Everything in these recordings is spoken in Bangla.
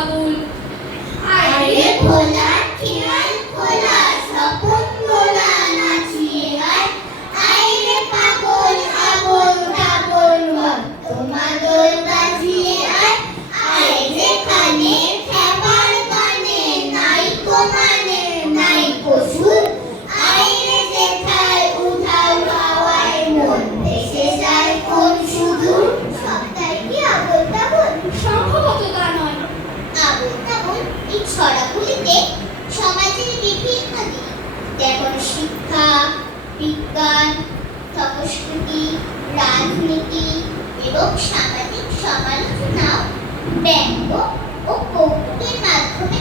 I Ayrı polar kiraz বিজ্ঞান সংস্কৃতি রাজনীতি এবং সামাজিক সমালোচনাও ব্যঙ্গ ও কৌতুকের মাধ্যমে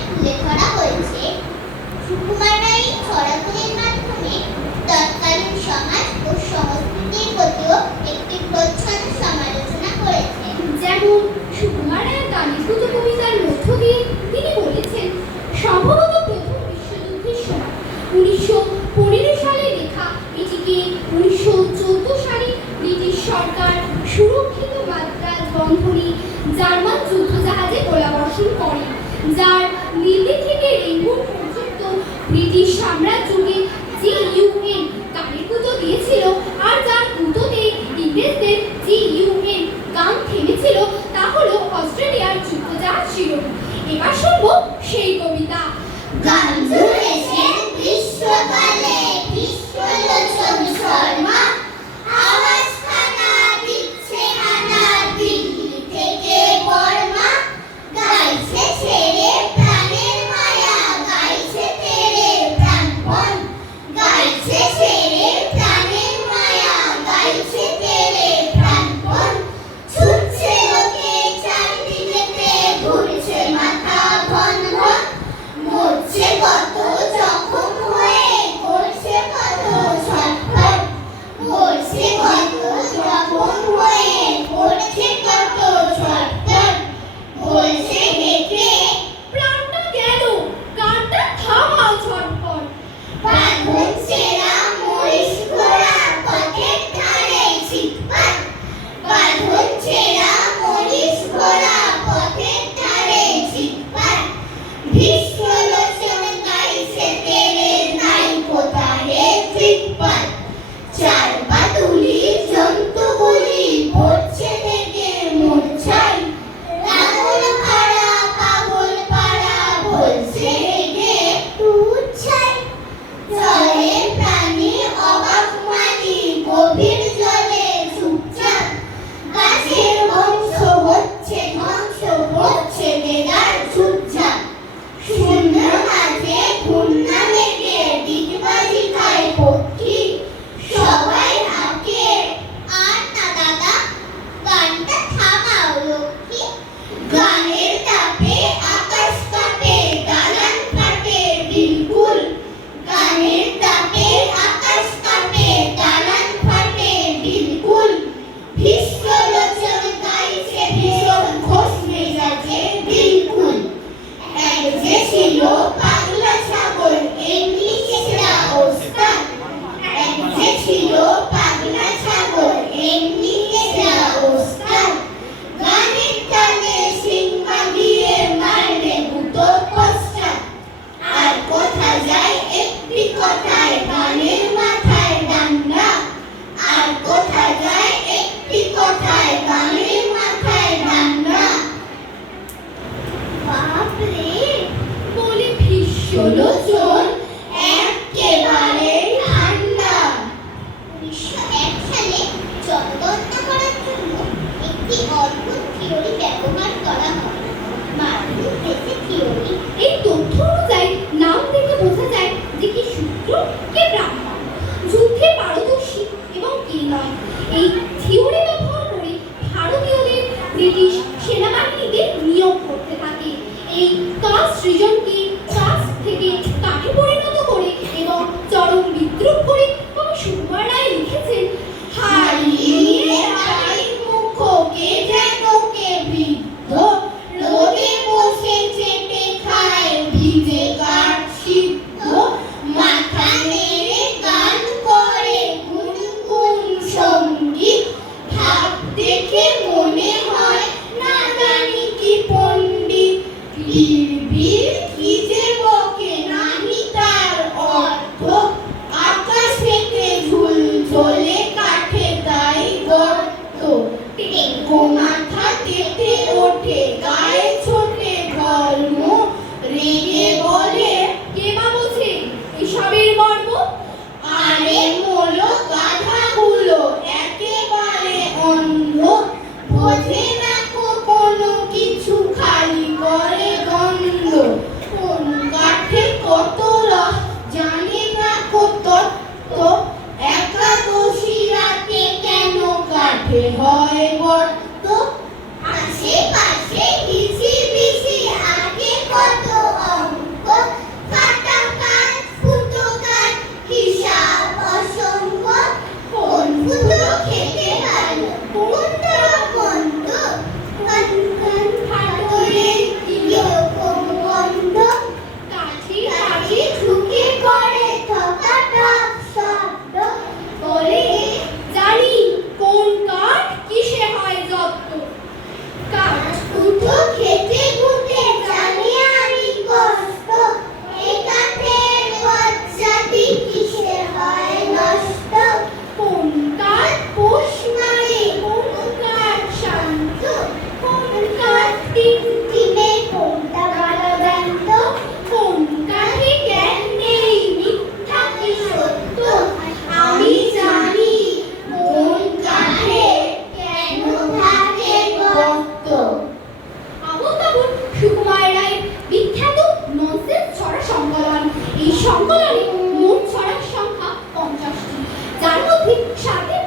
Спасибо. এই তথ্য অনুযায়ী নাম থেকে বোঝা যায় যে কি ব্রাহ্মণ যুদ্ধে পারদর্শী এবং কে এই থিওরি ভারতীয়দের ব্রিটিশ সেনাবাহিনীতে নিয়োগ করতে থাকে এই কাজ সৃজন মধ্যে